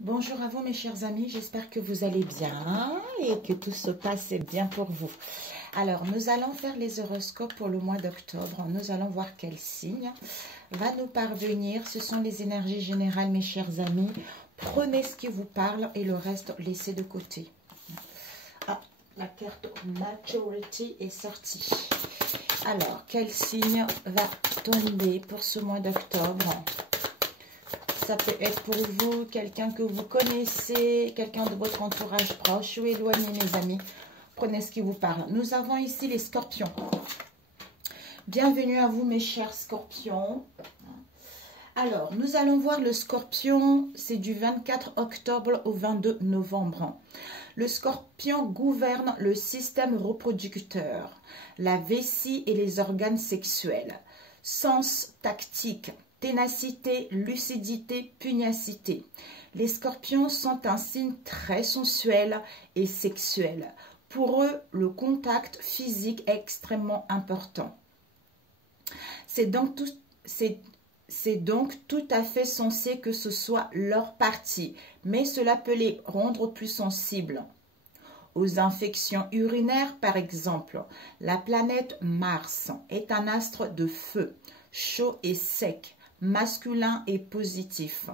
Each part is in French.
Bonjour à vous mes chers amis, j'espère que vous allez bien et que tout se passe bien pour vous. Alors, nous allons faire les horoscopes pour le mois d'octobre. Nous allons voir quel signe va nous parvenir. Ce sont les énergies générales mes chers amis. Prenez ce qui vous parle et le reste laissez de côté. Ah, la carte Majority est sortie. Alors, quel signe va tomber pour ce mois d'octobre ? Ça peut être pour vous, quelqu'un que vous connaissez, quelqu'un de votre entourage proche ou éloigné, mes amis. Prenez ce qui vous parle. Nous avons ici les scorpions. Bienvenue à vous, mes chers scorpions. Alors, nous allons voir le scorpion, c'est du 24 octobre au 22 novembre. Le scorpion gouverne le système reproducteur, la vessie et les organes sexuels. Sens tactique. Ténacité, lucidité, pugnacité. Les scorpions sont un signe très sensuel et sexuel. Pour eux, le contact physique est extrêmement important. C'est donc tout à fait censé que ce soit leur partie, mais cela peut les rendre plus sensibles. Aux infections urinaires, par exemple, la planète Mars est un astre de feu, chaud et sec, masculin et positif.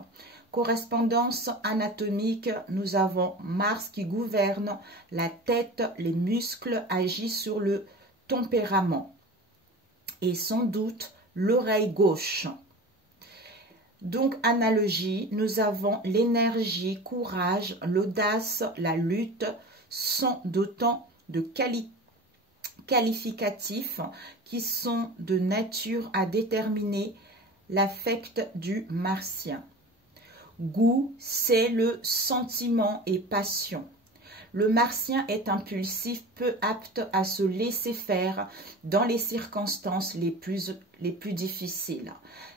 Correspondance anatomique, nous avons Mars qui gouverne la tête, les muscles, agit sur le tempérament et sans doute l'oreille gauche. Donc, analogie, nous avons l'énergie, courage, l'audace, la lutte sont d'autant de qualificatifs qui sont de nature à déterminer l'affect du martien. Goût, c'est le sentiment et passion. Le martien est impulsif, peu apte à se laisser faire dans les circonstances les plus difficiles.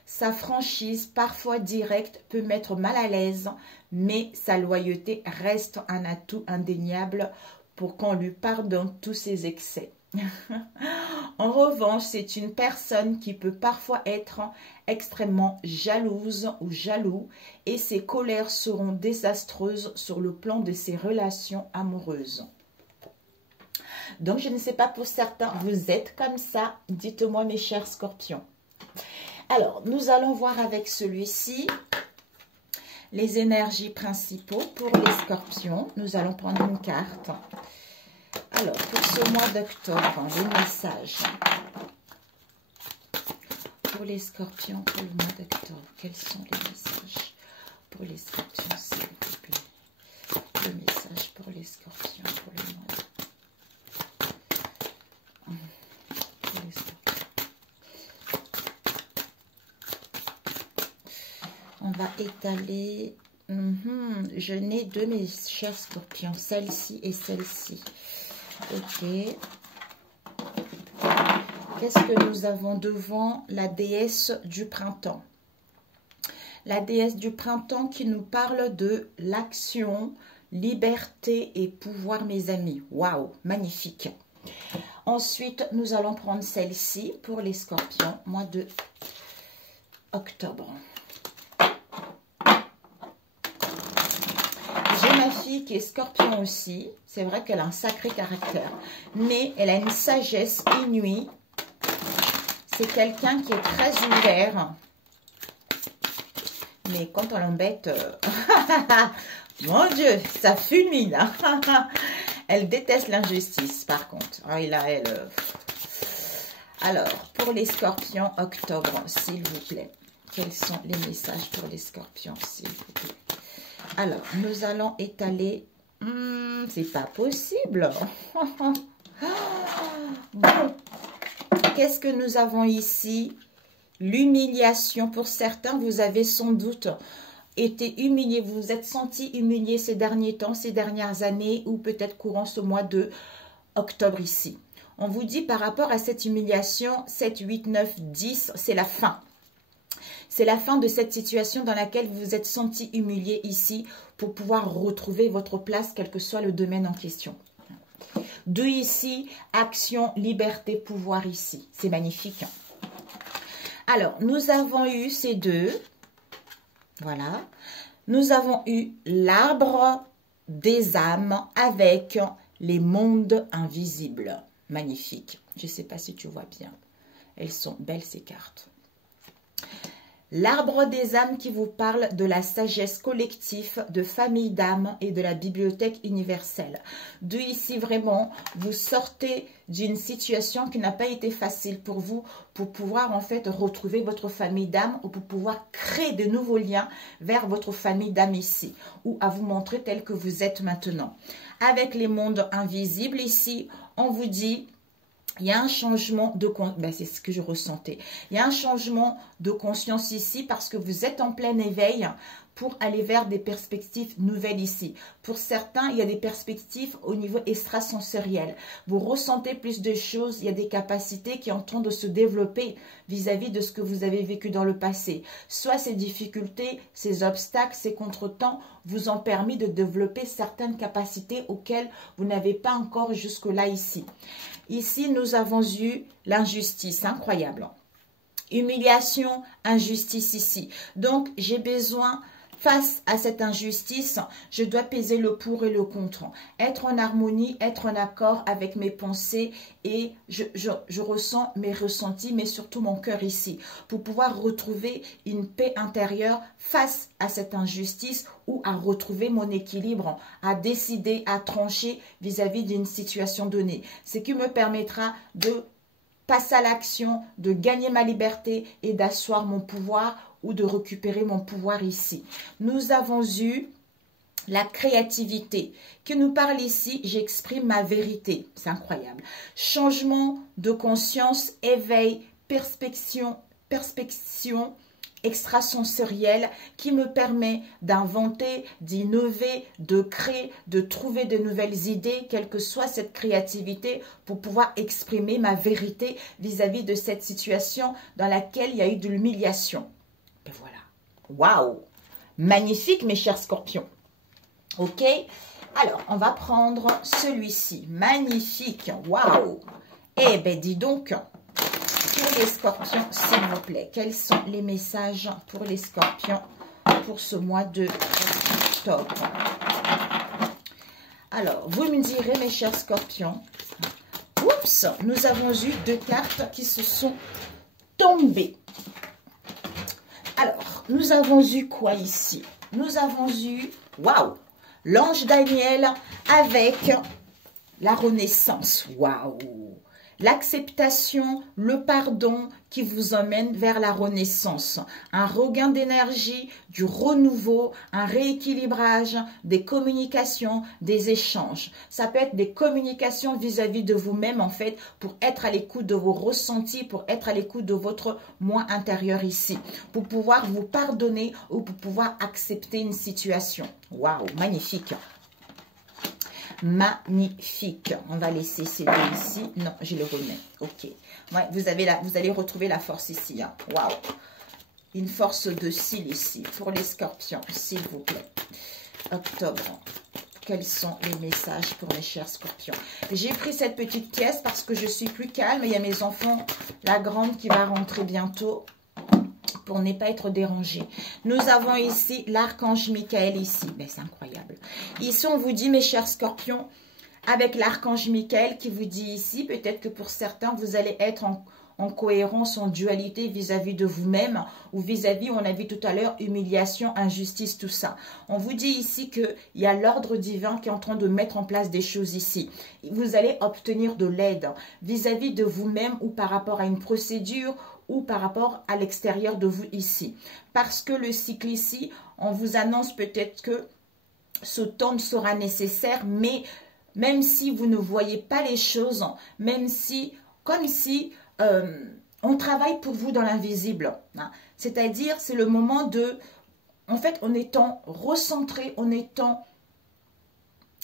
Sa franchise, parfois directe, peut mettre mal à l'aise, mais sa loyauté reste un atout indéniable pour qu'on lui pardonne tous ses excès. En revanche, c'est une personne qui peut parfois être extrêmement jalouse ou jaloux et ses colères seront désastreuses sur le plan de ses relations amoureuses. Donc, je ne sais pas pour certains, vous êtes comme ça, dites-moi mes chers scorpions. Alors, nous allons voir avec celui-ci les énergies principaux pour les scorpions. Nous allons prendre une carte. Alors, pour ce mois d'octobre, les messages pour les scorpions pour le mois d'octobre. Quels sont les messages pour les scorpions, s'il vous plaît? Les messages pour les scorpions pour le mois On va étaler. Je n'ai deux, mes chers scorpions, celle-ci et celle-ci. Ok. Qu'est-ce que nous avons devant la déesse du printemps? La déesse du printemps qui nous parle de l'action, liberté et pouvoir, mes amis. Waouh, magnifique. Ensuite, nous allons prendre celle-ci pour les scorpions, mois de octobre. J'ai ma fille qui est scorpion aussi. C'est vrai qu'elle a un sacré caractère, mais elle a une sagesse inouïe. C'est quelqu'un qui est très ouvert. Mais quand on l'embête, mon Dieu, ça fulmine. Elle déteste l'injustice, par contre. Ah, et là, Alors, pour les scorpions, octobre, s'il vous plaît. Quels sont les messages pour les scorpions, s'il vous plaît? Alors, nous allons étaler. C'est pas possible. Bon. Qu'est-ce que nous avons ici? L'humiliation. Pour certains, vous avez sans doute été humilié. Vous vous êtes senti humilié ces derniers temps, ces dernières années ou peut-être courant ce mois de octobre ici. On vous dit par rapport à cette humiliation, 7, 8, 9, 10, c'est la fin. C'est la fin de cette situation dans laquelle vous vous êtes senti humilié ici pour pouvoir retrouver votre place, quel que soit le domaine en question. 2 ici, action, liberté, pouvoir ici. C'est magnifique. Alors, nous avons eu ces deux. Voilà. nous avons eu l'arbre des âmes avec les mondes invisibles. Magnifique. Je ne sais pas si tu vois bien. Elles sont belles ces cartes. L'arbre des âmes qui vous parle de la sagesse collective, de famille d'âmes et de la bibliothèque universelle. De ici, vraiment, vous sortez d'une situation qui n'a pas été facile pour vous, pour pouvoir en fait retrouver votre famille d'âmes ou pour pouvoir créer de nouveaux liens vers votre famille d'âmes ici, ou à vous montrer tel que vous êtes maintenant. Avec les mondes invisibles ici, on vous dit... Il y a un changement de conscience, c'est ce que je ressentais. Il y a un changement de conscience ici parce que vous êtes en plein éveil pour aller vers des perspectives nouvelles ici. Pour certains, il y a des perspectives au niveau extrasensoriel. Vous ressentez plus de choses, il y a des capacités qui sont en train de se développer vis-à-vis de ce que vous avez vécu dans le passé. Soit ces difficultés, ces obstacles, ces contretemps vous ont permis de développer certaines capacités auxquelles vous n'avez pas encore jusque-là ici. Ici, nous avons eu l'injustice, incroyable. Humiliation, injustice ici. Donc, j'ai besoin, face à cette injustice, je dois peser le pour et le contre. Être en harmonie, être en accord avec mes pensées et je ressens mes ressentis, mais surtout mon cœur ici, pour pouvoir retrouver une paix intérieure face à cette injustice ou à retrouver mon équilibre, à décider, à trancher vis-à-vis d'une situation donnée. Ce qui me permettra de passer à l'action, de gagner ma liberté et d'asseoir mon pouvoir ou de récupérer mon pouvoir ici. Nous avons eu la créativité qui nous parle ici, j'exprime ma vérité. C'est incroyable. Changement de conscience, éveil, perspection extrasensorielle qui me permet d'inventer, d'innover, de créer, de trouver de nouvelles idées, quelle que soit cette créativité, pour pouvoir exprimer ma vérité vis-à-vis de cette situation dans laquelle il y a eu de l'humiliation. Et voilà. Waouh! Magnifique, mes chers scorpions. Ok? Alors, on va prendre celui-ci. Magnifique. Waouh! Eh bien, dis donc... Pour les scorpions, s'il vous plaît, quels sont les messages pour les scorpions pour ce mois de octobre? Alors, vous me direz, mes chers scorpions, oups, nous avons eu deux cartes qui se sont tombées. Alors, nous avons eu quoi ici? Nous avons eu, waouh, l'ange Daniel avec la renaissance. Waouh! L'acceptation, le pardon qui vous emmène vers la renaissance. Un regain d'énergie, du renouveau, un rééquilibrage, des communications, des échanges. Ça peut être des communications vis-à-vis de vous-même en fait, pour être à l'écoute de vos ressentis, pour être à l'écoute de votre moi intérieur ici. Pour pouvoir vous pardonner ou pour pouvoir accepter une situation. Waouh, magnifique! Magnifique. On va laisser ces deux ici. Non, je le remets. Ok. Ouais, vous allez retrouver la force ici. Hein. Waouh. Une force de cils ici pour les scorpions, s'il vous plaît. Octobre. Quels sont les messages pour mes chers scorpions? J'ai pris cette petite pièce parce que je suis plus calme. Il y a mes enfants, la grande qui va rentrer bientôt, pour ne pas être dérangé. Nous avons ici l'archange Michael ici. Mais c'est incroyable. Ici, on vous dit, mes chers scorpions, avec l'archange Michael qui vous dit ici, peut-être que pour certains, vous allez être en cohérence, en dualité vis-à-vis de vous-même ou vis-à-vis, on a vu tout à l'heure, humiliation, injustice, tout ça. On vous dit ici qu'il y a l'ordre divin qui est en train de mettre en place des choses ici. Vous allez obtenir de l'aide vis-à-vis de vous-même ou par rapport à une procédure ou par rapport à l'extérieur de vous ici. Parce que le cycle ici, on vous annonce peut-être que ce temps sera nécessaire, mais même si vous ne voyez pas les choses, même si, comme si on travaille pour vous dans l'invisible. Hein. C'est-à-dire, c'est le moment de, en fait, en étant recentré, en étant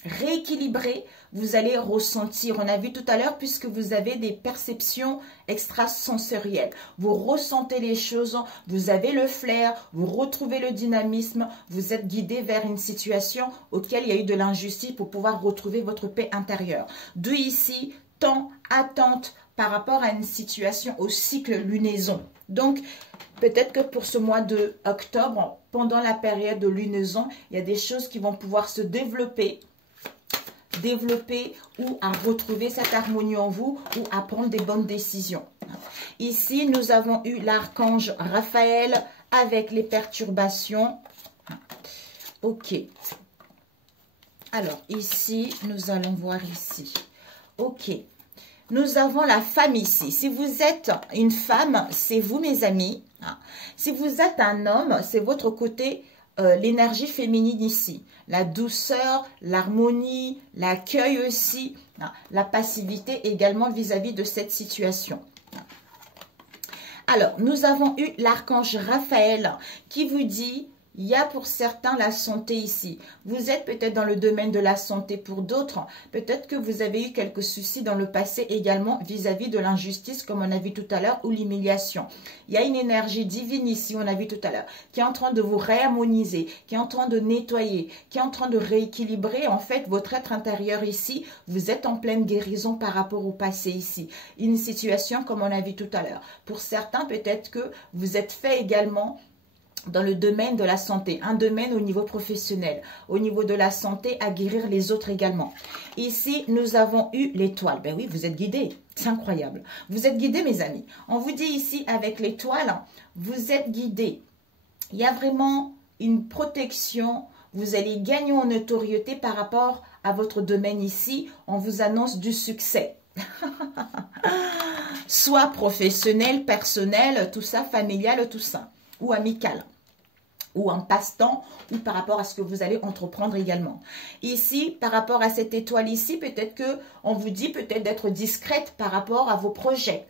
rééquilibré, vous allez ressentir, on a vu tout à l'heure, puisque vous avez des perceptions extrasensorielles. Vous ressentez les choses, vous avez le flair, vous retrouvez le dynamisme, vous êtes guidé vers une situation auquel il y a eu de l'injustice pour pouvoir retrouver votre paix intérieure. D'où ici, temps, attente, par rapport à une situation au cycle lunaison. Donc, peut-être que pour ce mois de octobre, pendant la période de lunaison, il y a des choses qui vont pouvoir se développer ou à retrouver cette harmonie en vous ou à prendre des bonnes décisions. Ici, nous avons eu l'archange Raphaël avec les perturbations. Ok. Alors, ici, nous allons voir ici. Ok. Nous avons la femme ici. Si vous êtes une femme, c'est vous, mes amis. Si vous êtes un homme, c'est votre côté, l'énergie féminine ici. La douceur, l'harmonie, l'accueil aussi, la passivité également vis-à-vis de cette situation. Alors, nous avons eu l'archange Raphaël qui vous dit... Il y a pour certains la santé ici. Vous êtes peut-être dans le domaine de la santé pour d'autres. Peut-être que vous avez eu quelques soucis dans le passé également vis-à-vis de l'injustice, comme on a vu tout à l'heure, ou l'humiliation. Il y a une énergie divine ici, on a vu tout à l'heure, qui est en train de vous réharmoniser, qui est en train de nettoyer, qui est en train de rééquilibrer en fait votre être intérieur ici. Vous êtes en pleine guérison par rapport au passé ici. Une situation comme on a vu tout à l'heure. Pour certains, peut-être que vous êtes fait également dans le domaine de la santé, un domaine au niveau professionnel, au niveau de la santé, à guérir les autres également. Ici, nous avons eu l'étoile. Ben oui, vous êtes guidés, c'est incroyable. Vous êtes guidés, mes amis. On vous dit ici, avec l'étoile, vous êtes guidés. Il y a vraiment une protection. Vous allez gagner en notoriété par rapport à votre domaine ici. On vous annonce du succès. Soit professionnel, personnel, tout ça, familial, tout ça, ou amical, ou en passe-temps, ou par rapport à ce que vous allez entreprendre également. Ici, par rapport à cette étoile ici, peut-être que on vous dit peut-être d'être discrète par rapport à vos projets,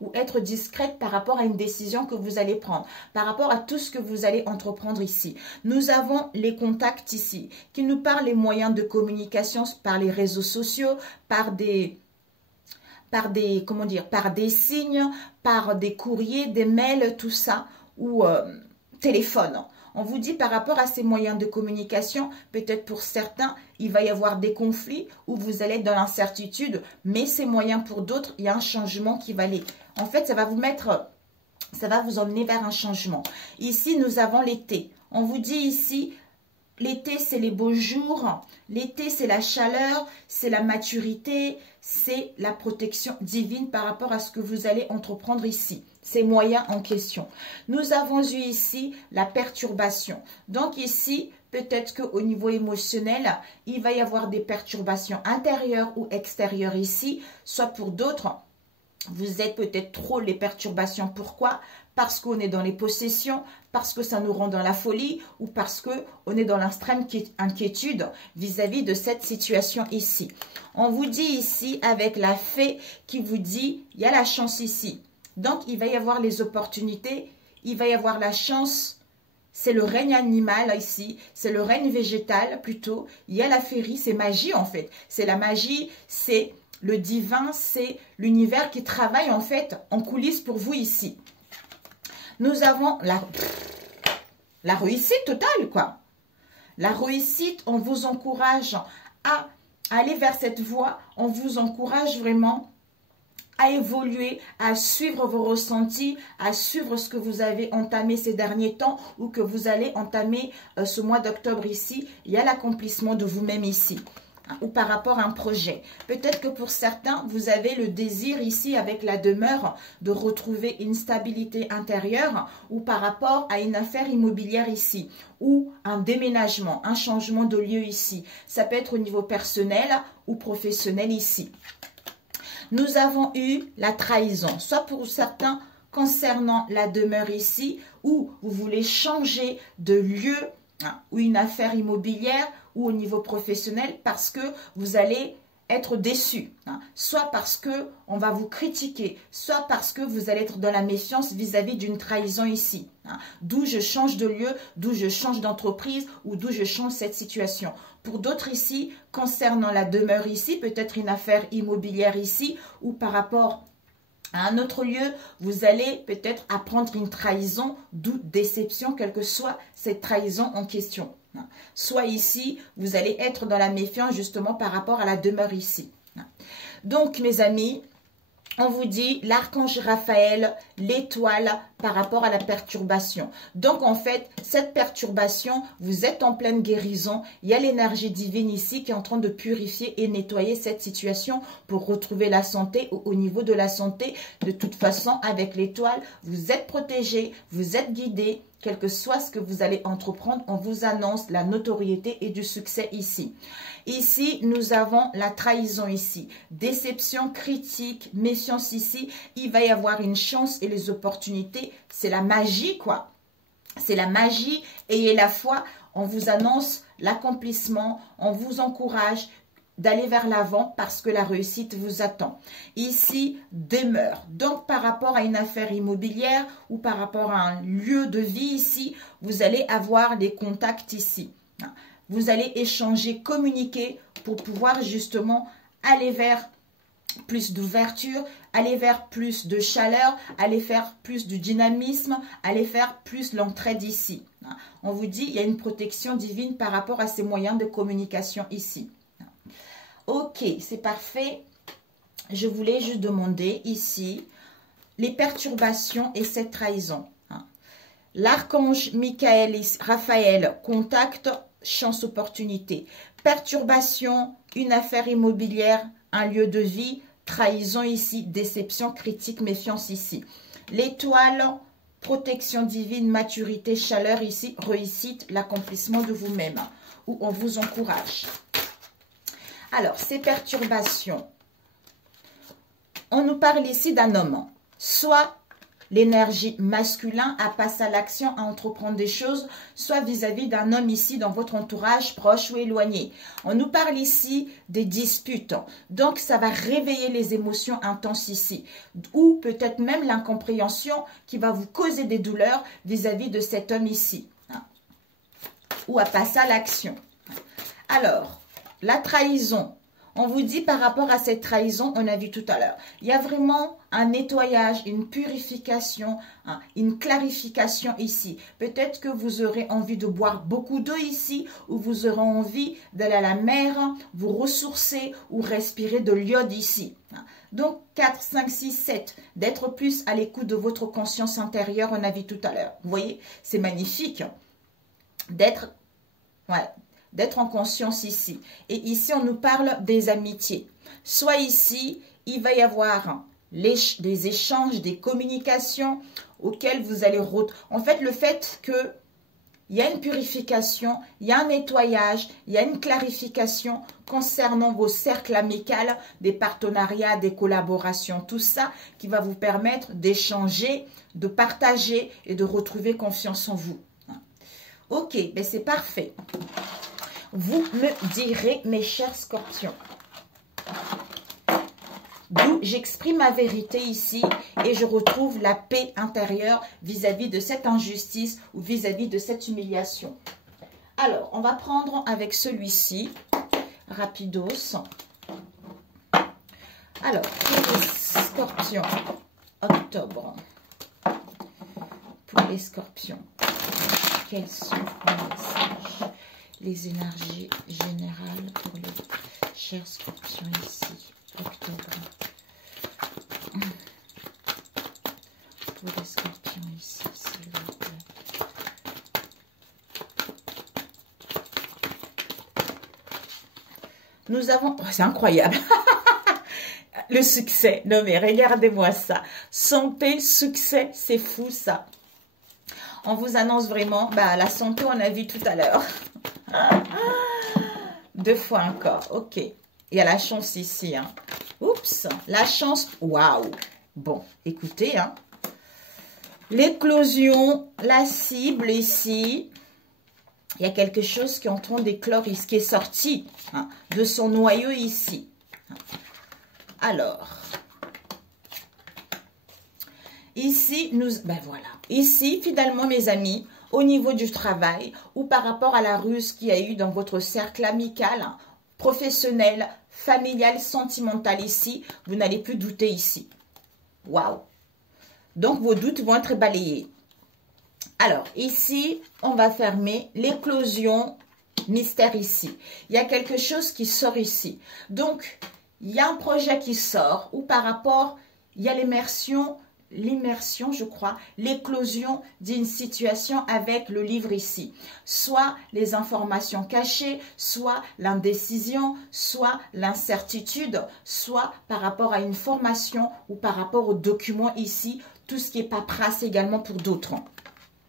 ou être discrète par rapport à une décision que vous allez prendre, par rapport à tout ce que vous allez entreprendre ici. Nous avons les contacts ici, qui nous parlent des moyens de communication par les réseaux sociaux, par des signes, par des courriers, des mails, tout ça, ou téléphone. On vous dit par rapport à ces moyens de communication, peut-être pour certains, il va y avoir des conflits où vous allez être dans l'incertitude, mais ces moyens pour d'autres, il y a un changement qui va aller. En fait, ça va vous emmener vers un changement. Ici, nous avons l'été. On vous dit ici, l'été, c'est les beaux jours. L'été, c'est la chaleur, c'est la maturité, c'est la protection divine par rapport à ce que vous allez entreprendre ici. Ces moyens en question. Nous avons eu ici la perturbation. Donc ici, peut-être qu'au niveau émotionnel, il va y avoir des perturbations intérieures ou extérieures ici, soit pour d'autres. Vous êtes peut-être trop les perturbations. Pourquoi? Parce qu'on est dans les possessions, parce que ça nous rend dans la folie ou parce qu'on est dans l'extrême inquiétude vis-à-vis de cette situation ici. On vous dit ici avec la fée qui vous dit, il y a la chance ici. Donc, il va y avoir les opportunités, il va y avoir la chance. C'est le règne animal ici, c'est le règne végétal plutôt. Il y a la féerie, c'est magie en fait. C'est la magie, c'est le divin, c'est l'univers qui travaille en fait en coulisses pour vous ici. Nous avons la réussite totale, quoi. La réussite, on vous encourage à aller vers cette voie. On vous encourage vraiment à évoluer, à suivre vos ressentis, à suivre ce que vous avez entamé ces derniers temps ou que vous allez entamer ce mois d'octobre ici. Il y a l'accomplissement de vous-même ici. Ou par rapport à un projet. Peut-être que pour certains, vous avez le désir ici avec la demeure de retrouver une stabilité intérieure ou par rapport à une affaire immobilière ici ou un déménagement, un changement de lieu ici. Ça peut être au niveau personnel ou professionnel ici. Nous avons eu la trahison, soit pour certains concernant la demeure ici ou vous voulez changer de lieu ou une affaire immobilière ou au niveau professionnel parce que vous allez être déçu, soit parce que on va vous critiquer, soit parce que vous allez être dans la méfiance vis-à-vis d'une trahison ici, d'où je change de lieu, d'où je change d'entreprise ou d'où je change cette situation. Pour d'autres ici, concernant la demeure ici, peut-être une affaire immobilière ici ou par rapport à un autre lieu, vous allez peut-être apprendre une trahison, d'où déception, quelle que soit cette trahison en question. Soit ici, vous allez être dans la méfiance justement par rapport à la demeure ici. Donc, mes amis, on vous dit l'archange Raphaël, l'étoile par rapport à la perturbation. Donc, en fait, cette perturbation, vous êtes en pleine guérison. Il y a l'énergie divine ici qui est en train de purifier et nettoyer cette situation pour retrouver la santé. Au niveau de la santé, de toute façon, avec l'étoile, vous êtes protégé, vous êtes guidé. Quel que soit ce que vous allez entreprendre, on vous annonce la notoriété et du succès ici. Ici, nous avons la trahison ici. Déception, critique, méfiance ici. Il va y avoir une chance et les opportunités. C'est la magie, quoi. C'est la magie. Ayez la foi. On vous annonce l'accomplissement. On vous encourage d'aller vers l'avant parce que la réussite vous attend. Ici, demeure. Donc, par rapport à une affaire immobilière ou par rapport à un lieu de vie ici, vous allez avoir des contacts ici. Vous allez échanger, communiquer pour pouvoir justement aller vers plus d'ouverture, aller vers plus de chaleur, aller faire plus du dynamisme, aller faire plus l'entraide ici. On vous dit, il y a une protection divine par rapport à ces moyens de communication ici. Ok, c'est parfait. Je voulais juste demander ici les perturbations et cette trahison. L'archange Michael, Raphaël, contact, chance, opportunité. Perturbation, une affaire immobilière, un lieu de vie, trahison ici, déception, critique, méfiance ici. L'étoile, protection divine, maturité, chaleur ici, réussite, l'accomplissement de vous-même, où on vous encourage. Alors, ces perturbations, on nous parle ici d'un homme, soit l'énergie masculine à passer à l'action, à entreprendre des choses, soit vis-à-vis d'un homme ici dans votre entourage proche ou éloigné. On nous parle ici des disputes, donc ça va réveiller les émotions intenses ici, ou peut-être même l'incompréhension qui va vous causer des douleurs vis-à-vis de cet homme ici, ou à passer à l'action. Alors, la trahison, on vous dit par rapport à cette trahison, on a vu tout à l'heure, il y a vraiment un nettoyage, une purification, une clarification ici. Peut-être que vous aurez envie de boire beaucoup d'eau ici, ou vous aurez envie d'aller à la mer, vous ressourcer ou respirer de l'iode ici. Donc 4, 5, 6, 7, d'être plus à l'écoute de votre conscience intérieure, on a vu tout à l'heure. Vous voyez, c'est magnifique d'être... Ouais, d'être en conscience ici. Et ici, on nous parle des amitiés. Soit ici, il va y avoir des échanges, des communications auxquelles vous allez... En fait, le fait que il y a une purification, il y a un nettoyage, il y a une clarification concernant vos cercles amicaux, des partenariats, des collaborations, tout ça qui va vous permettre d'échanger, de partager et de retrouver confiance en vous. Ok, ben c'est parfait. Vous me direz, mes chers scorpions, d'où j'exprime ma vérité ici et je retrouve la paix intérieure vis-à-vis de cette injustice ou vis-à-vis de cette humiliation. Alors, on va prendre avec celui-ci, rapidos. Alors, pour les scorpions, octobre, pour les scorpions, quels sont les messages? Les énergies générales pour les chers scorpions ici, octobre. Pour les scorpions ici, s'il vous plaît. Nous avons... Oh, c'est incroyable. Le succès. Non mais regardez-moi ça. Santé, succès, c'est fou ça. On vous annonce vraiment la santé, on a vu tout à l'heure. 2 fois encore, ok. Il y a la chance ici. Hein. Oups, la chance, waouh. Bon, écoutez, hein. L'éclosion, la cible ici. Il y a quelque chose qui est en train d'éclore, qui est sorti de son noyau ici. Alors, ici, voilà. Ici, finalement, mes amis, au niveau du travail ou par rapport à la ruse qu'il y a eu dans votre cercle amical, professionnel, familial, sentimental ici, vous n'allez plus douter ici. Waouh! Donc, vos doutes vont être balayés. Alors, ici, on va fermer l'éclosion mystère ici. Il y a quelque chose qui sort ici. Donc, il y a un projet qui sort ou par rapport... il y a l'immersion, je crois, l'éclosion d'une situation avec le livre ici. Soit les informations cachées, soit l'indécision, soit l'incertitude, soit par rapport à une formation ou par rapport aux documents ici, tout ce qui est paperasse également pour d'autres.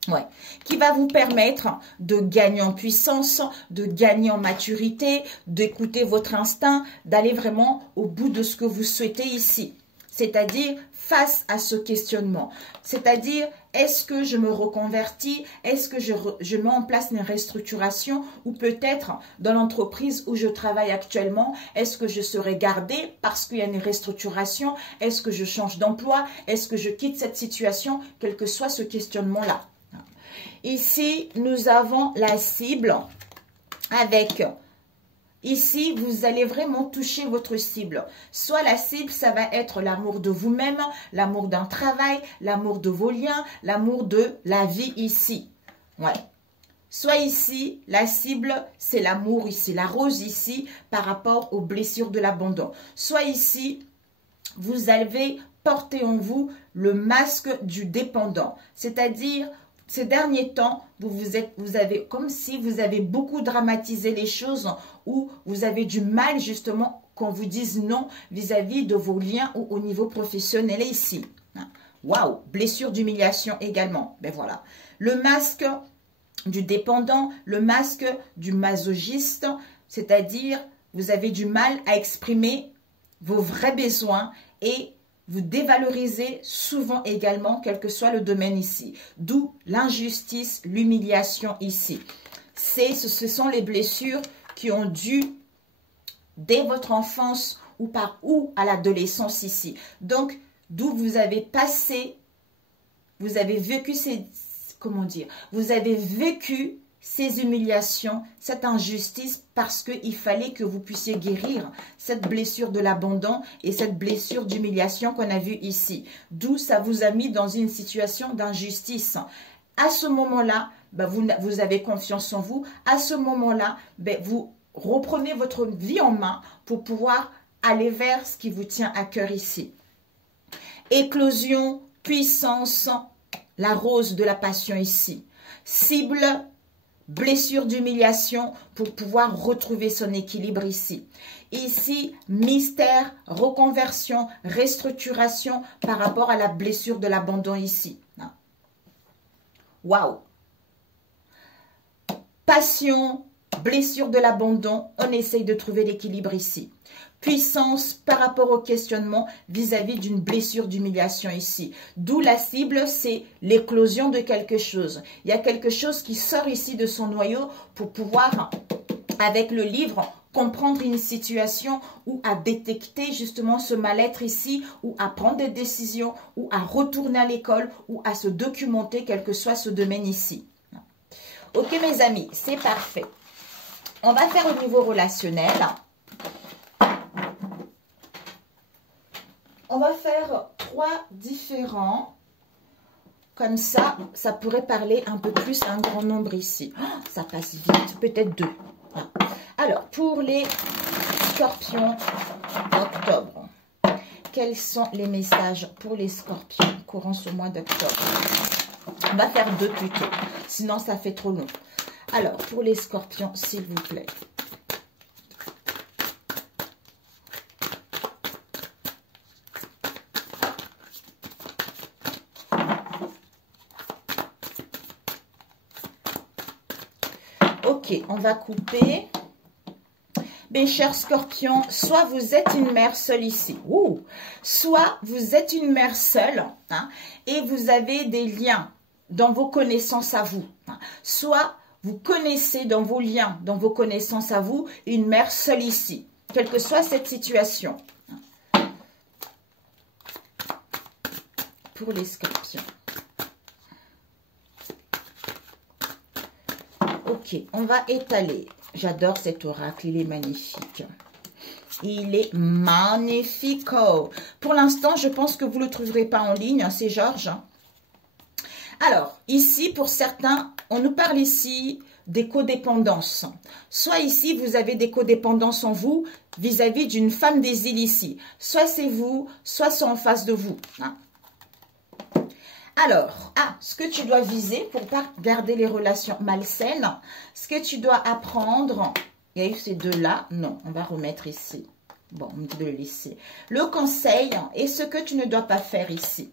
Ouais, qui va vous permettre de gagner en puissance, de gagner en maturité, d'écouter votre instinct, d'aller vraiment au bout de ce que vous souhaitez ici. C'est-à-dire face à ce questionnement. C'est-à-dire, est-ce que je me reconvertis? Est-ce que je mets en place une restructuration? Ou peut-être dans l'entreprise où je travaille actuellement, est-ce que je serai gardée parce qu'il y a une restructuration? Est-ce que je change d'emploi? Est-ce que je quitte cette situation? Quel que soit ce questionnement-là. Ici, nous avons la cible avec... Ici, vous allez vraiment toucher votre cible. Soit la cible, ça va être l'amour de vous-même, l'amour d'un travail, l'amour de vos liens, l'amour de la vie ici. Ouais. Soit ici, la cible, c'est l'amour ici, la rose ici, par rapport aux blessures de l'abandon. Soit ici, vous avez porté en vous le masque du dépendant. C'est-à-dire... Ces derniers temps, vous avez comme si vous avez beaucoup dramatisé les choses ou vous avez du mal justement qu'on vous dise non vis-à-vis de vos liens ou au niveau professionnel ici. Waouh, blessure d'humiliation également. Ben voilà. Le masque du dépendant, le masque du masochiste, c'est-à-dire vous avez du mal à exprimer vos vrais besoins et vous dévalorisez souvent également, quel que soit le domaine ici. D'où l'injustice, l'humiliation ici. Ce sont les blessures qui ont dû, dès votre enfance ou à l'adolescence ici. Donc, d'où vous avez passé, vous avez vécu vous avez vécu ces humiliations, cette injustice parce qu'il fallait que vous puissiez guérir cette blessure de l'abandon et cette blessure d'humiliation qu'on a vue ici. D'où ça vous a mis dans une situation d'injustice. À ce moment-là, ben vous avez confiance en vous. À ce moment-là, ben vous reprenez votre vie en main pour pouvoir aller vers ce qui vous tient à cœur ici. Éclosion, puissance, la rose de la passion ici. Cible, blessure d'humiliation pour pouvoir retrouver son équilibre ici. Ici, mystère, reconversion, restructuration par rapport à la blessure de l'abandon ici. Waouh! Passion, blessure de l'abandon, on essaye de trouver l'équilibre ici. Puissance par rapport au questionnement vis-à-vis d'une blessure d'humiliation ici. D'où la cible, c'est l'éclosion de quelque chose. Il y a quelque chose qui sort ici de son noyau pour pouvoir, avec le livre, comprendre une situation ou à détecter justement ce mal-être ici, ou à prendre des décisions, ou à retourner à l'école, ou à se documenter, quel que soit ce domaine ici. Ok mes amis, c'est parfait. On va faire au niveau relationnel. On va faire 3 différents. Comme ça, ça pourrait parler un peu plus à un grand nombre ici. Oh, ça passe vite, peut-être 2. Alors, pour les scorpions d'octobre, quels sont les messages pour les scorpions courant ce mois d'octobre? On va faire 2 plutôt, sinon ça fait trop long. Alors, pour les scorpions, s'il vous plaît. Ok, on va couper. Mes chers scorpions, soit vous êtes une mère seule ici, soit vous êtes une mère seule et vous avez des liens dans vos connaissances à vous. Soit vous connaissez dans vos liens, dans vos connaissances à vous, une mère seule ici, quelle que soit cette situation. Pour les scorpions. Ok, on va étaler. J'adore cet oracle, il est magnifique. Il est magnifique. Pour l'instant, je pense que vous ne le trouverez pas en ligne, c'est Georges. Alors, ici, pour certains, on nous parle ici des codépendances. Soit ici, vous avez des codépendances en vous vis-à-vis d'une femme des îles ici. Soit c'est vous, soit c'est en face de vous. Hein. Alors, ce que tu dois viser pour ne pas garder les relations malsaines, ce que tu dois apprendre, il y a eu ces deux-là, non, on va remettre ici. Bon, on me dit de le laisser. Le conseil et ce que tu ne dois pas faire ici.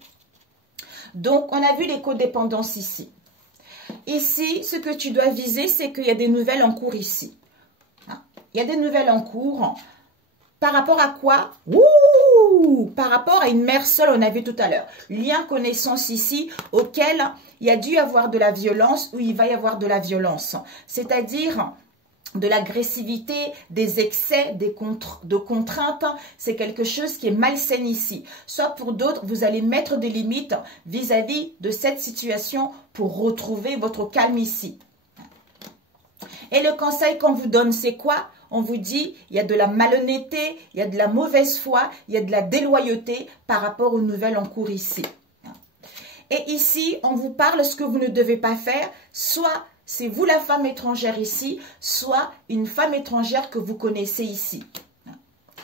Donc, on a vu les codépendances ici. Ici, ce que tu dois viser, c'est qu'il y a des nouvelles en cours ici. Il y a des nouvelles en cours. Par rapport à quoi? Par rapport à une mère seule, on a vu tout à l'heure. Lien, connaissance ici, auquel il y a dû y avoir de la violence ou il va y avoir de la violence. C'est-à-dire de l'agressivité, des excès, de contraintes. C'est quelque chose qui est malsain ici. Soit pour d'autres, vous allez mettre des limites vis-à-vis de cette situation pour retrouver votre calme ici. Et le conseil qu'on vous donne, c'est quoi? On vous dit, il y a de la malhonnêteté, il y a de la mauvaise foi, il y a de la déloyauté par rapport aux nouvelles en cours ici. Et ici, on vous parle ce que vous ne devez pas faire, soit c'est vous la femme étrangère ici, soit une femme étrangère que vous connaissez ici.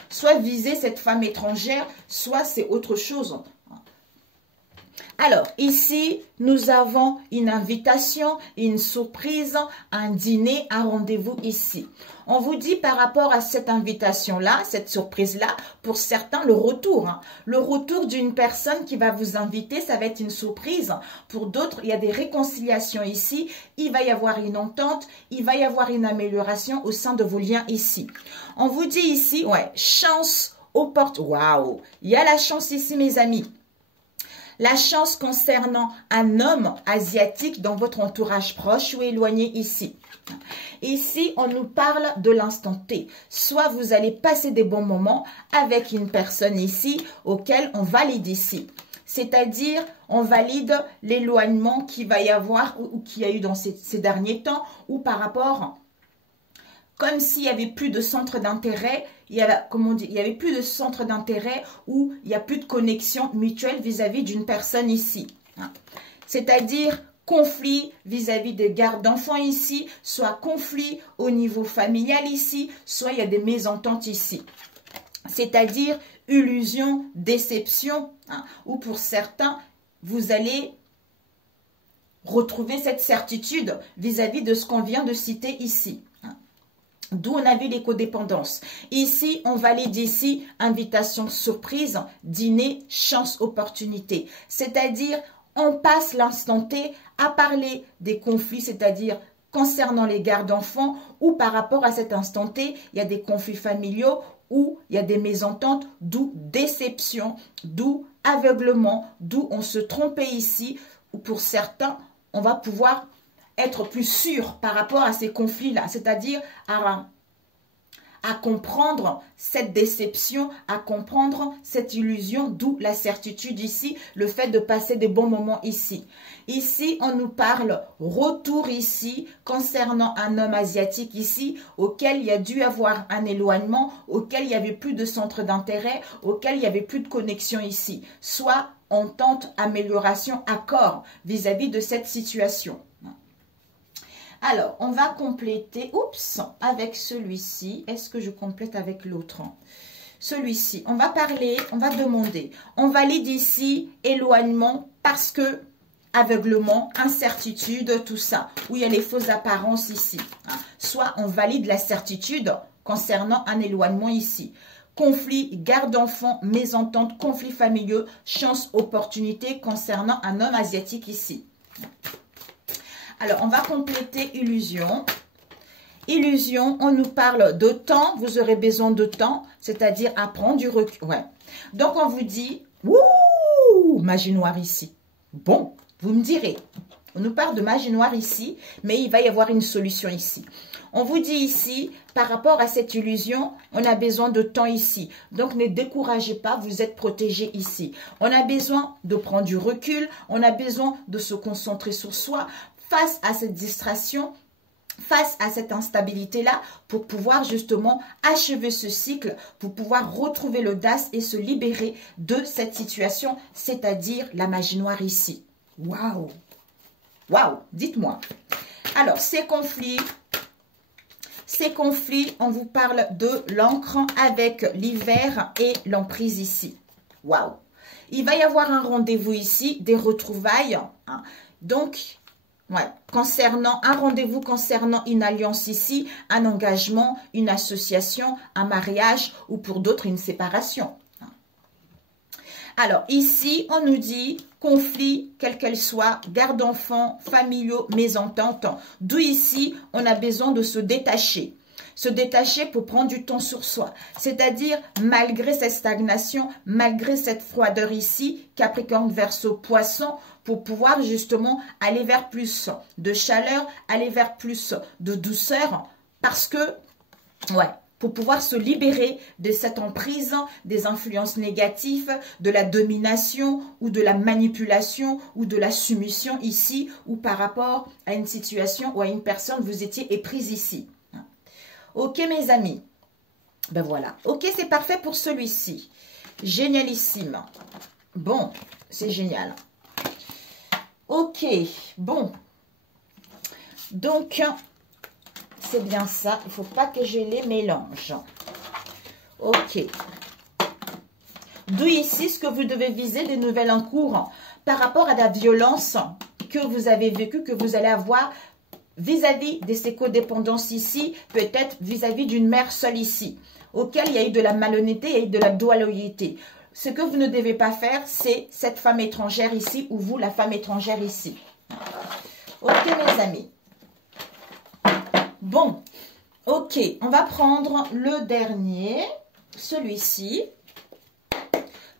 Soit visez cette femme étrangère, soit c'est autre chose. Alors, ici, nous avons une invitation, une surprise, un dîner, un rendez-vous ici. On vous dit par rapport à cette invitation-là, cette surprise-là, pour certains, le retour. Le retour d'une personne qui va vous inviter, ça va être une surprise. Pour d'autres, il y a des réconciliations ici. Il va y avoir une entente, il va y avoir une amélioration au sein de vos liens ici. On vous dit ici, ouais, chance aux portes. Waouh! Il y a la chance ici, mes amis. La chance concernant un homme asiatique dans votre entourage proche ou éloigné ici. Ici, on nous parle de l'instant T. Soit vous allez passer des bons moments avec une personne ici auquel on valide ici. C'est-à-dire, on valide l'éloignement qu'il va y avoir ou qu'il y a eu dans ces derniers temps ou par rapport, comme s'il n'y avait plus de centre d'intérêt, il y avait plus de centre d'intérêt ou il n'y a plus de connexion mutuelle vis-à-vis d'une personne ici. C'est-à-dire conflit vis-à-vis de garde d'enfants ici, soit conflit au niveau familial ici, soit il y a des mésententes ici. C'est-à-dire illusion, déception, ou pour certains, vous allez retrouver cette certitude vis-à-vis de ce qu'on vient de citer ici. D'où on a vu les codépendances. Ici, on valide ici invitation surprise, dîner, chance, opportunité. C'est-à-dire, on passe l'instant T à parler des conflits, c'est-à-dire concernant les gardes d'enfants ou par rapport à cet instant T, il y a des conflits familiaux ou il y a des mésententes, d'où déception, d'où aveuglement, d'où on se trompait ici, ou pour certains, on va pouvoir être plus sûr par rapport à ces conflits-là, c'est-à-dire à comprendre cette déception, à comprendre cette illusion, d'où la certitude ici, le fait de passer des bons moments ici. Ici, on nous parle retour ici, concernant un homme asiatique ici, auquel il y a dû avoir un éloignement, auquel il n'y avait plus de centre d'intérêt, auquel il n'y avait plus de connexion ici. Soit entente, amélioration, accord vis-à-vis de cette situation. Alors, on va compléter, avec celui-ci. Est-ce que je complète avec l'autre? Celui-ci, on va parler, on va demander. On valide ici éloignement parce que aveuglement, incertitude, tout ça. Où il y a les fausses apparences ici. Soit on valide la certitude concernant un éloignement ici. Conflit, garde d'enfants, mésentente, conflits familiaux, chance, opportunité concernant un homme asiatique ici. Alors, on va compléter illusion. Illusion, on nous parle de temps. Vous aurez besoin de temps, c'est-à-dire à prendre du recul. Ouais. Donc, on vous dit, ouh, magie noire ici. Bon, vous me direz, on nous parle de magie noire ici, mais il va y avoir une solution ici. On vous dit ici, par rapport à cette illusion, on a besoin de temps ici. Donc, ne découragez pas, vous êtes protégé ici. On a besoin de prendre du recul, on a besoin de se concentrer sur soi, face à cette distraction, face à cette instabilité-là, pour pouvoir justement achever ce cycle, pour pouvoir retrouver l'audace et se libérer de cette situation, c'est-à-dire la magie noire ici. Waouh! Waouh! Dites-moi. Alors, ces conflits, on vous parle de l'encre avec l'hiver et l'emprise ici. Waouh! Il va y avoir un rendez-vous ici, des retrouvailles. Hein. Donc, ouais, concernant un rendez-vous concernant une alliance ici, un engagement, une association, un mariage ou pour d'autres une séparation. Alors ici, on nous dit conflit, quelle qu'elle soit, garde d'enfants, familiaux, mésententes. D'où ici, on a besoin de se détacher. Se détacher pour prendre du temps sur soi. C'est-à-dire, malgré cette stagnation, malgré cette froideur ici, Capricorne, Verseau, Poisson, pour pouvoir justement aller vers plus de chaleur, aller vers plus de douceur. Parce que, ouais, pour pouvoir se libérer de cette emprise, des influences négatives, de la domination ou de la manipulation ou de la soumission ici ou par rapport à une situation ou à une personne, vous étiez éprise ici. Ok mes amis, ben voilà. Ok, c'est parfait pour celui-ci. Génialissime. Bon, c'est génial. Ok, bon. Donc, c'est bien ça. Il ne faut pas que je les mélange. Ok. D'où ici, ce que vous devez viser, des nouvelles en cours par rapport à la violence que vous avez vécue, que vous allez avoir vis-à-vis de ces codépendances ici, peut-être vis-à-vis d'une mère seule ici, auquel il y a eu de la malhonnêteté, il y a eu de la déloyauté. Ce que vous ne devez pas faire, c'est cette femme étrangère ici, ou vous, la femme étrangère ici. Ok, mes amis. Bon, ok, on va prendre le dernier, celui-ci.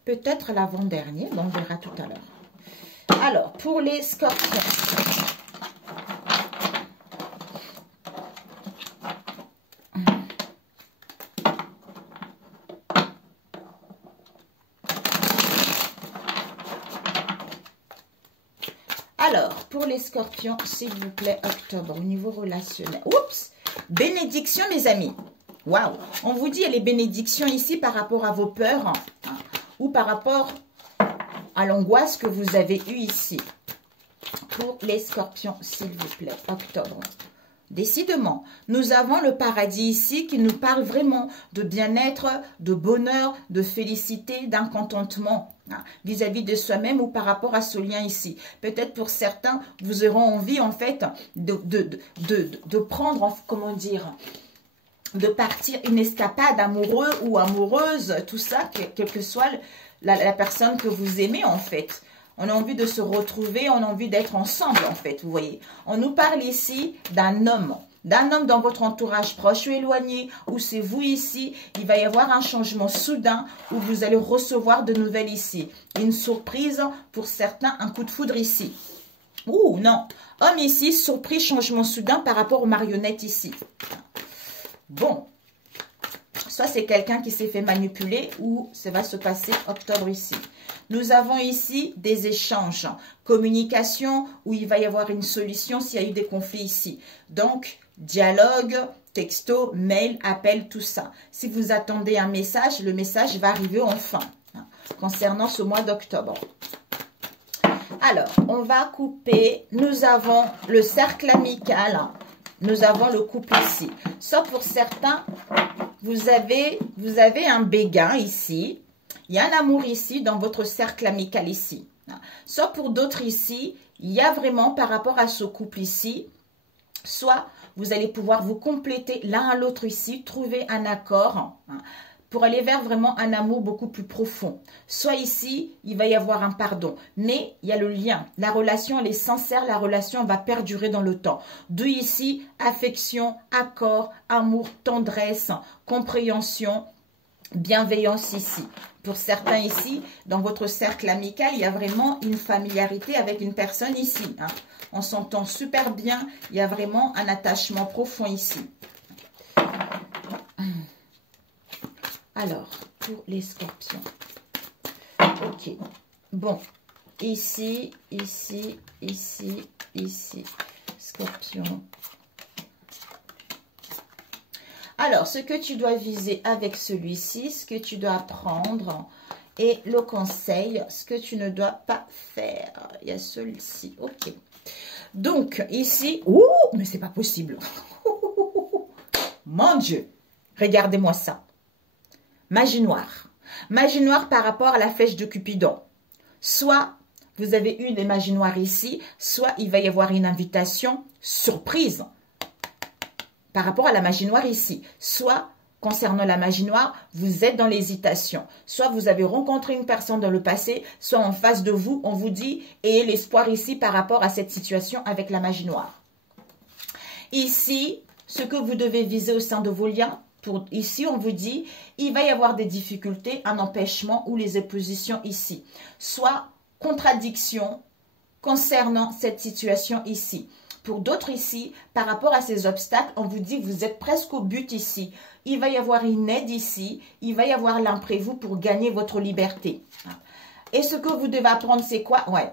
Peut-être l'avant-dernier, bon, on verra tout à l'heure. Alors, pour les scorpions. Alors, pour les scorpions, s'il vous plaît, octobre, au niveau relationnel. Oups! Bénédiction, mes amis. Waouh! On vous dit, il y a les bénédictions ici par rapport à vos peurs hein, ou par rapport à l'angoisse que vous avez eue ici. Pour les scorpions, s'il vous plaît, octobre. Décidément, nous avons le paradis ici qui nous parle vraiment de bien-être, de bonheur, de félicité, d'un contentement vis-à-vis de soi-même ou par rapport à ce lien ici. Peut-être pour certains, vous aurez envie en fait de prendre, comment dire, de partir une escapade amoureux ou amoureuse, tout ça, quelle que soit la personne que vous aimez en fait. On a envie de se retrouver, on a envie d'être ensemble, en fait, vous voyez. On nous parle ici d'un homme dans votre entourage proche ou éloigné, ou c'est vous ici. Il va y avoir un changement soudain où vous allez recevoir de nouvelles ici. Une surprise, pour certains, un coup de foudre ici. Ouh, non. Homme ici, surprise, changement soudain par rapport aux marionnettes ici. Bon. Soit c'est quelqu'un qui s'est fait manipuler ou ça va se passer octobre ici. Nous avons ici des échanges, communication où il va y avoir une solution s'il y a eu des conflits ici. Donc, dialogue, texto, mail, appel, tout ça. Si vous attendez un message, le message va arriver enfin concernant ce mois d'octobre. Alors, on va couper. Nous avons le cercle amical. Nous avons le couple ici. Sauf pour certains, vous avez un béguin ici. Il y a un amour ici dans votre cercle amical ici. Soit pour d'autres ici, il y a vraiment par rapport à ce couple ici, soit vous allez pouvoir vous compléter l'un à l'autre ici, trouver un accord pour aller vers vraiment un amour beaucoup plus profond. Soit ici, il va y avoir un pardon, mais il y a le lien. La relation, elle est sincère, la relation va perdurer dans le temps. D'où ici, affection, accord, amour, tendresse, compréhension, bienveillance ici. Pour certains ici, dans votre cercle amical, il y a vraiment une familiarité avec une personne ici. On s'entend super bien, il y a vraiment un attachement profond ici. Alors, pour les scorpions. Ok. Bon. Ici, ici, ici, ici. Scorpion. Alors, ce que tu dois viser avec celui-ci, ce que tu dois prendre et le conseil, ce que tu ne dois pas faire. Il y a celui-ci. Ok. Donc, ici, ouh, mais c'est pas possible. Mon Dieu, regardez-moi ça. Magie noire. Magie noire par rapport à la flèche de Cupidon. Soit vous avez eu des magies noires ici, soit il va y avoir une invitation surprise par rapport à la magie noire ici. Soit, concernant la magie noire, vous êtes dans l'hésitation. Soit vous avez rencontré une personne dans le passé, soit en face de vous, on vous dit, ayez l'espoir ici par rapport à cette situation avec la magie noire. Ici, ce que vous devez viser au sein de vos liens, ici, on vous dit, il va y avoir des difficultés, un empêchement ou les oppositions ici. Soit contradiction concernant cette situation ici. Pour d'autres ici, par rapport à ces obstacles, on vous dit que vous êtes presque au but ici. Il va y avoir une aide ici, il va y avoir l'imprévu pour gagner votre liberté. Et ce que vous devez apprendre, c'est quoi? Ouais.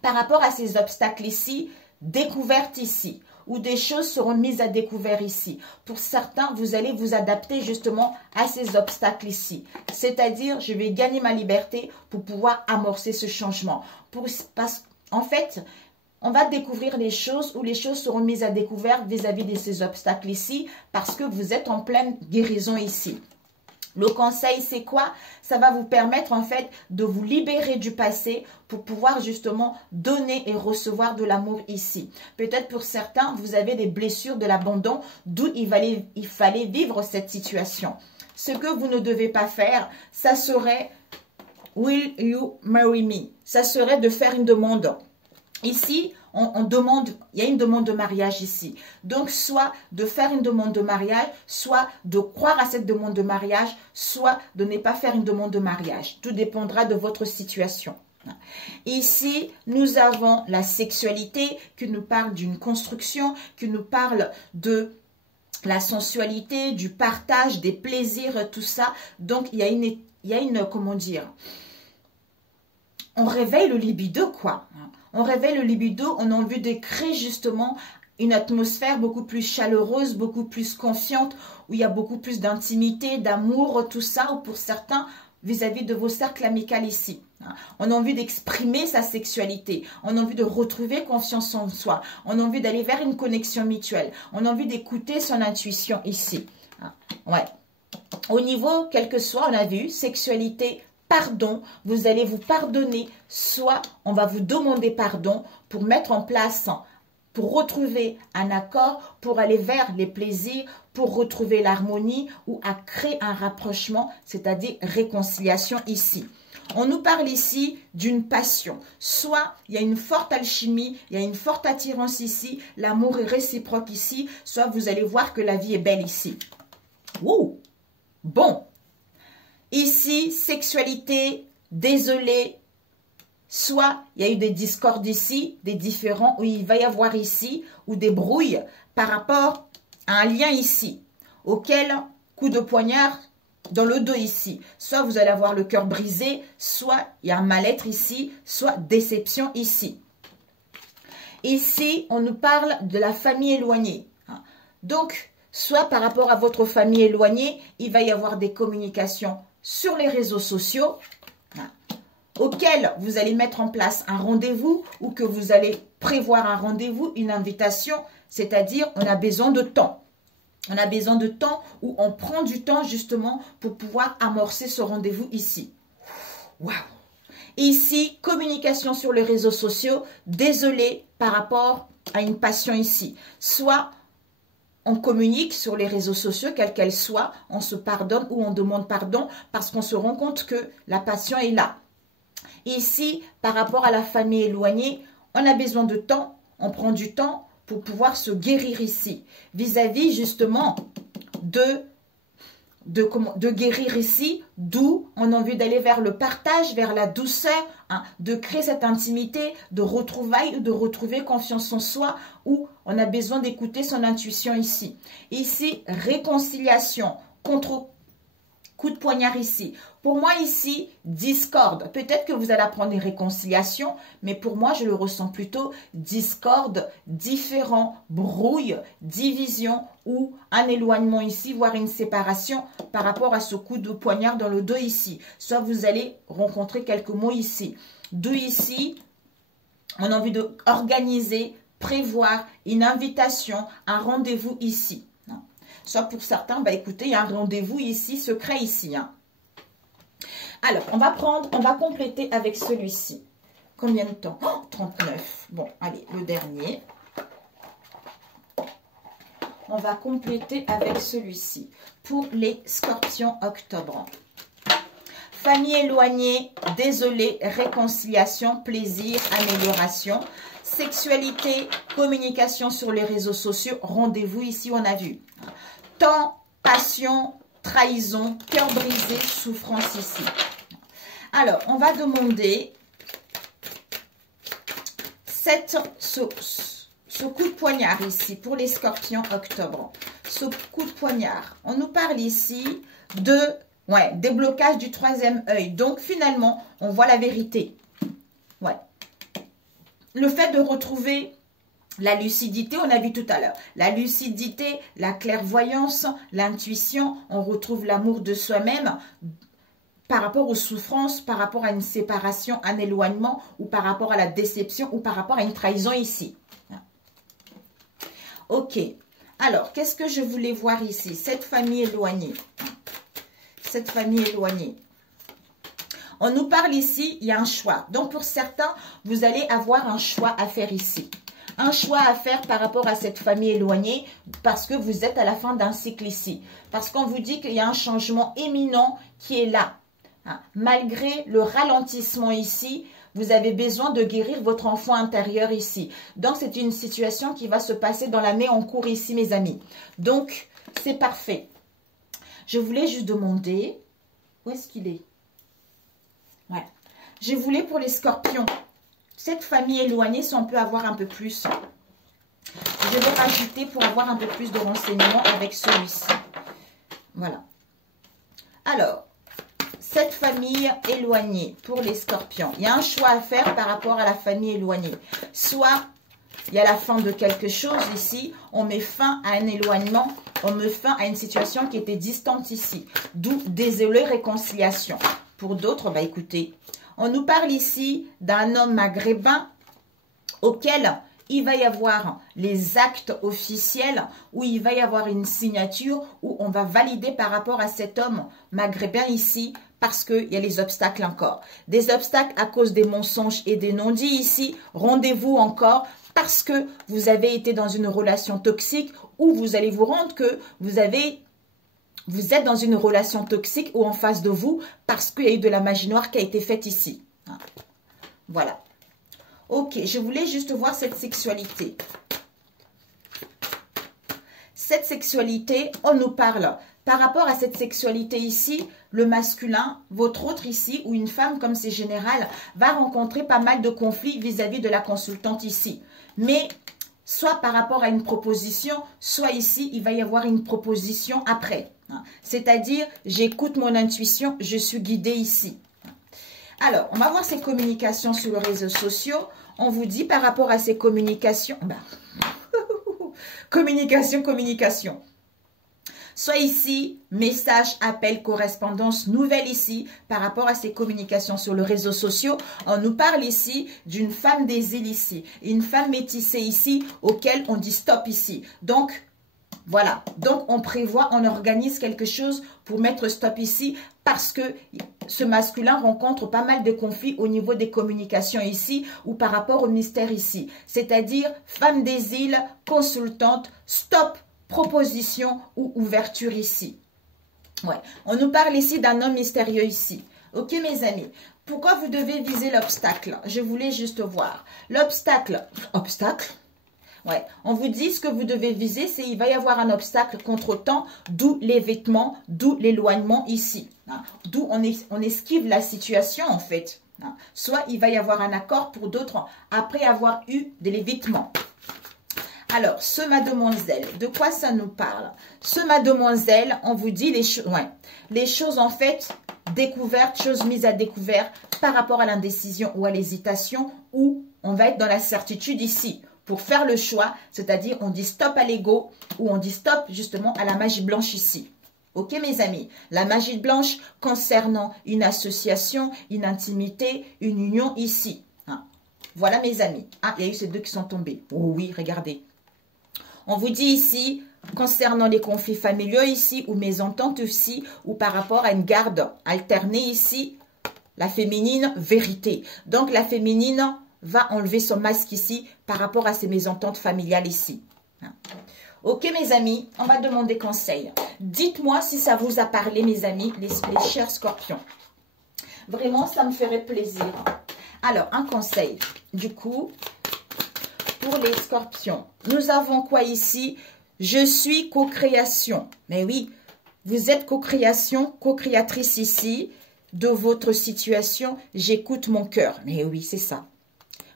Par rapport à ces obstacles ici, découverte ici, où des choses seront mises à découvert ici. Pour certains, vous allez vous adapter justement à ces obstacles ici. C'est-à-dire, je vais gagner ma liberté pour pouvoir amorcer ce changement. En fait, on va découvrir les choses où les choses seront mises à découvert vis-à-vis de ces obstacles ici parce que vous êtes en pleine guérison ici. Le conseil, c'est quoi? Ça va vous permettre en fait de vous libérer du passé pour pouvoir justement donner et recevoir de l'amour ici. Peut-être pour certains, vous avez des blessures de l'abandon, d'où il fallait vivre cette situation. Ce que vous ne devez pas faire, ça serait « Will you marry me ?» Ça serait de faire une demande. Ici, on demande, il y a une demande de mariage ici. Donc, soit de faire une demande de mariage, soit de croire à cette demande de mariage, soit de ne pas faire une demande de mariage. Tout dépendra de votre situation. Ici, nous avons la sexualité qui nous parle d'une construction, qui nous parle de la sensualité, du partage, des plaisirs, tout ça. Donc, il y a une comment dire, on réveille le libido, quoi. On réveille le libido, on a envie de créer justement une atmosphère beaucoup plus chaleureuse, beaucoup plus confiante, où il y a beaucoup plus d'intimité, d'amour, tout ça, ou pour certains, vis-à-vis de vos cercles amicaux ici. On a envie d'exprimer sa sexualité, on a envie de retrouver confiance en soi, on a envie d'aller vers une connexion mutuelle, on a envie d'écouter son intuition ici. Ouais. Au niveau, quel que soit, on a vu, sexualité, pardon, vous allez vous pardonner, soit on va vous demander pardon pour mettre en place, pour retrouver un accord, pour aller vers les plaisirs, pour retrouver l'harmonie ou à créer un rapprochement, c'est-à-dire réconciliation ici. On nous parle ici d'une passion. Soit il y a une forte alchimie, il y a une forte attirance ici, l'amour est réciproque ici, soit vous allez voir que la vie est belle ici. Ouh! Bon. Ici, sexualité, désolé, soit il y a eu des discordes ici, des différends, où il va y avoir ici, ou des brouilles par rapport à un lien ici, auquel coup de poignard dans le dos ici. Soit vous allez avoir le cœur brisé, soit il y a un mal-être ici, soit déception ici. Ici, on nous parle de la famille éloignée. Donc, soit par rapport à votre famille éloignée, il va y avoir des communications sur les réseaux sociaux auxquels vous allez mettre en place un rendez-vous ou que vous allez prévoir un rendez-vous, une invitation, c'est-à-dire on a besoin de temps. On a besoin de temps où on prend du temps justement pour pouvoir amorcer ce rendez-vous ici. Waouh! Ici, communication sur les réseaux sociaux, désolé par rapport à une passion ici. Soit on communique sur les réseaux sociaux, quelle qu'elle soit, on se pardonne ou on demande pardon parce qu'on se rend compte que la passion est là. Ici, par rapport à la famille éloignée, on a besoin de temps, on prend du temps pour pouvoir se guérir ici. Vis-à-vis justement de guérir ici, d'où on a envie d'aller vers le partage, vers la douceur, de créer cette intimité, de retrouvailles ou de retrouver confiance en soi, où on a besoin d'écouter son intuition ici. Ici, réconciliation, contre coup de poignard ici. Pour moi ici, discorde. Peut-être que vous allez apprendre une réconciliation, mais pour moi, je le ressens plutôt discorde, différent, brouille, division ou un éloignement ici, voire une séparation par rapport à ce coup de poignard dans le dos ici. Soit vous allez rencontrer quelques mots ici. D'où ici, on a envie d'organiser prévoir une invitation, un rendez-vous ici. Soit pour certains, bah écoutez, il y a un rendez-vous ici, secret ici. Alors, on va compléter avec celui-ci. Combien de temps? 39. Bon, allez, le dernier. On va compléter avec celui-ci. Pour les scorpions octobre. Famille éloignée, désolé, réconciliation, plaisir, amélioration. Sexualité, communication sur les réseaux sociaux, rendez-vous ici, on a vu. Temps, passion, trahison, cœur brisé, souffrance ici. Alors, on va demander ce coup de poignard ici pour les scorpions octobre. Ce coup de poignard, on nous parle ici de déblocage du troisième œil. Donc, finalement, on voit la vérité. Ouais. Le fait de retrouver la lucidité, on a vu tout à l'heure. La lucidité, la clairvoyance, l'intuition, on retrouve l'amour de soi-même par rapport aux souffrances, par rapport à une séparation, un éloignement, ou par rapport à la déception, ou par rapport à une trahison ici. Ok. Alors, qu'est-ce que je voulais voir ici? Cette famille éloignée. Cette famille éloignée. On nous parle ici, il y a un choix. Donc, pour certains, vous allez avoir un choix à faire ici. Un choix à faire par rapport à cette famille éloignée parce que vous êtes à la fin d'un cycle ici. Parce qu'on vous dit qu'il y a un changement éminent qui est là. Malgré le ralentissement ici, vous avez besoin de guérir votre enfant intérieur ici. Donc, c'est une situation qui va se passer dans l'année en cours ici, mes amis. Donc, c'est parfait. Je voulais juste demander, où est-ce qu'il est? Ouais. Je voulais pour les scorpions, cette famille éloignée, si on peut avoir un peu plus. Je vais rajouter pour avoir un peu plus de renseignements avec celui-ci. Voilà. Alors, cette famille éloignée pour les scorpions. Il y a un choix à faire par rapport à la famille éloignée. Soit il y a la fin de quelque chose ici, on met fin à un éloignement, on met fin à une situation qui était distante ici. D'où désolé, réconciliation. Pour d'autres, bah écoutez, on nous parle ici d'un homme maghrébin auquel il va y avoir les actes officiels, où il va y avoir une signature, où on va valider par rapport à cet homme maghrébin ici, parce qu'il y a les obstacles encore. Des obstacles à cause des mensonges et des non-dits ici. Rendez-vous encore parce que vous avez été dans une relation toxique, où vous allez vous rendre que vous êtes dans une relation toxique ou en face de vous parce qu'il y a eu de la magie noire qui a été faite ici. Voilà. Ok, je voulais juste voir cette sexualité. Cette sexualité, on nous parle par rapport à cette sexualité ici, le masculin, votre autre ici, ou une femme comme c'est général, va rencontrer pas mal de conflits vis-à-vis de la consultante ici. Mais soit par rapport à une proposition, soit ici, il va y avoir une proposition après. C'est-à-dire, j'écoute mon intuition, je suis guidée ici. Alors, on va voir ces communications sur les réseaux sociaux. On vous dit par rapport à ces communications, communication. Soit ici, message, appel, correspondance, nouvelle ici, par rapport à ces communications sur les réseaux sociaux. On nous parle ici d'une femme des îles ici, une femme métissée ici, auquel on dit stop ici. Donc, voilà. Donc, on prévoit, on organise quelque chose pour mettre stop ici parce que ce masculin rencontre pas mal de conflits au niveau des communications ici ou par rapport au mystère ici. C'est-à-dire, femme des îles, consultante, stop, proposition ou ouverture ici. Ouais. On nous parle ici d'un homme mystérieux ici. Ok, mes amis. Pourquoi vous devez viser l'obstacle? Je voulais juste voir. L'obstacle. Obstacle? Ouais. On vous dit ce que vous devez viser, c'est il va y avoir un obstacle contre-temps, d'où les vêtements, d'où l'éloignement ici. D'où on esquive la situation en fait. Soit il va y avoir un accord pour d'autres après avoir eu de l'évitement. Alors, ce mademoiselle, de quoi ça nous parle? Ce mademoiselle, on vous dit les choses en fait découvertes, choses mises à découvert par rapport à l'indécision ou à l'hésitation, où on va être dans la certitude ici. Pour faire le choix, c'est-à-dire on dit stop à l'ego ou on dit stop justement à la magie blanche ici. Ok mes amis, la magie blanche concernant une association, une intimité, une union ici. Voilà mes amis. Ah, il y a eu ces deux qui sont tombés. Oh oui, regardez. On vous dit ici, concernant les conflits familiaux ici, ou mésententes ici, ou par rapport à une garde alternée ici, la féminine, vérité. Donc la féminine va enlever son masque ici par rapport à ces mésententes familiales ici. Ok mes amis, on va demander conseil. Dites-moi si ça vous a parlé mes amis, les chers scorpions. Vraiment, ça me ferait plaisir. Alors, un conseil. Du coup, pour les scorpions, nous avons quoi ici? Je suis co-création. Mais oui, vous êtes co-création, co-créatrice ici de votre situation. J'écoute mon cœur. Mais oui, c'est ça.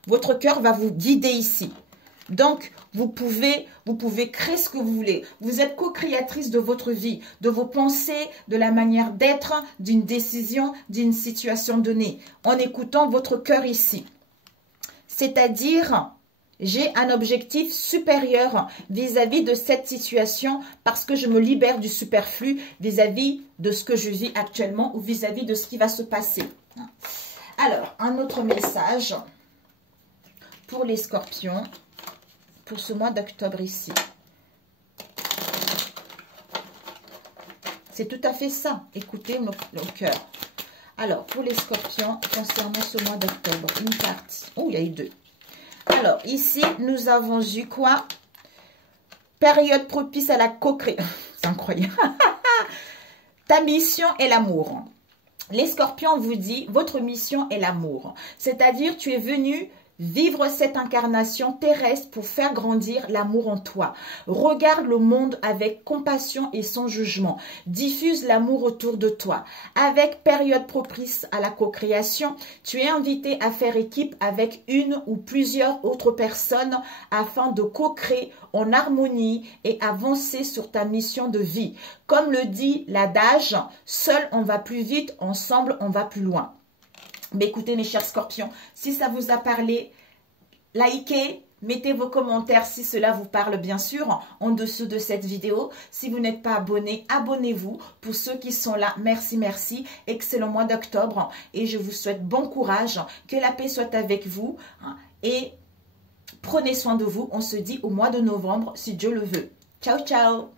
Votre cœur va vous guider ici. Donc, vous pouvez créer ce que vous voulez. Vous êtes co-créatrice de votre vie, de vos pensées, de la manière d'être, d'une décision, d'une situation donnée, en écoutant votre cœur ici. C'est-à-dire, j'ai un objectif supérieur vis-à-vis de cette situation parce que je me libère du superflu vis-à-vis de ce que je vis actuellement ou vis-à-vis de ce qui va se passer. Alors, un autre message pour les scorpions. Pour ce mois d'octobre ici. C'est tout à fait ça. Écoutez le cœur. Alors, pour les scorpions, concernant ce mois d'octobre, une carte. Oh, il y a eu deux. Alors, ici, nous avons eu quoi? Période propice à la co-création. C'est incroyable. Ta mission est l'amour. Les scorpions, on vous dit, votre mission est l'amour. C'est-à-dire, tu es venu vivre cette incarnation terrestre pour faire grandir l'amour en toi. Regarde le monde avec compassion et sans jugement. Diffuse l'amour autour de toi. Avec période propice à la co-création, tu es invité à faire équipe avec une ou plusieurs autres personnes afin de co-créer en harmonie et avancer sur ta mission de vie. Comme le dit l'adage, seul on va plus vite, ensemble on va plus loin. Mais écoutez mes chers scorpions, si ça vous a parlé, likez, mettez vos commentaires si cela vous parle bien sûr en dessous de cette vidéo. Si vous n'êtes pas abonné, abonnez-vous. Pour ceux qui sont là, merci, merci. Excellent mois d'octobre et je vous souhaite bon courage, que la paix soit avec vous et prenez soin de vous. On se dit au mois de novembre si Dieu le veut. Ciao, ciao!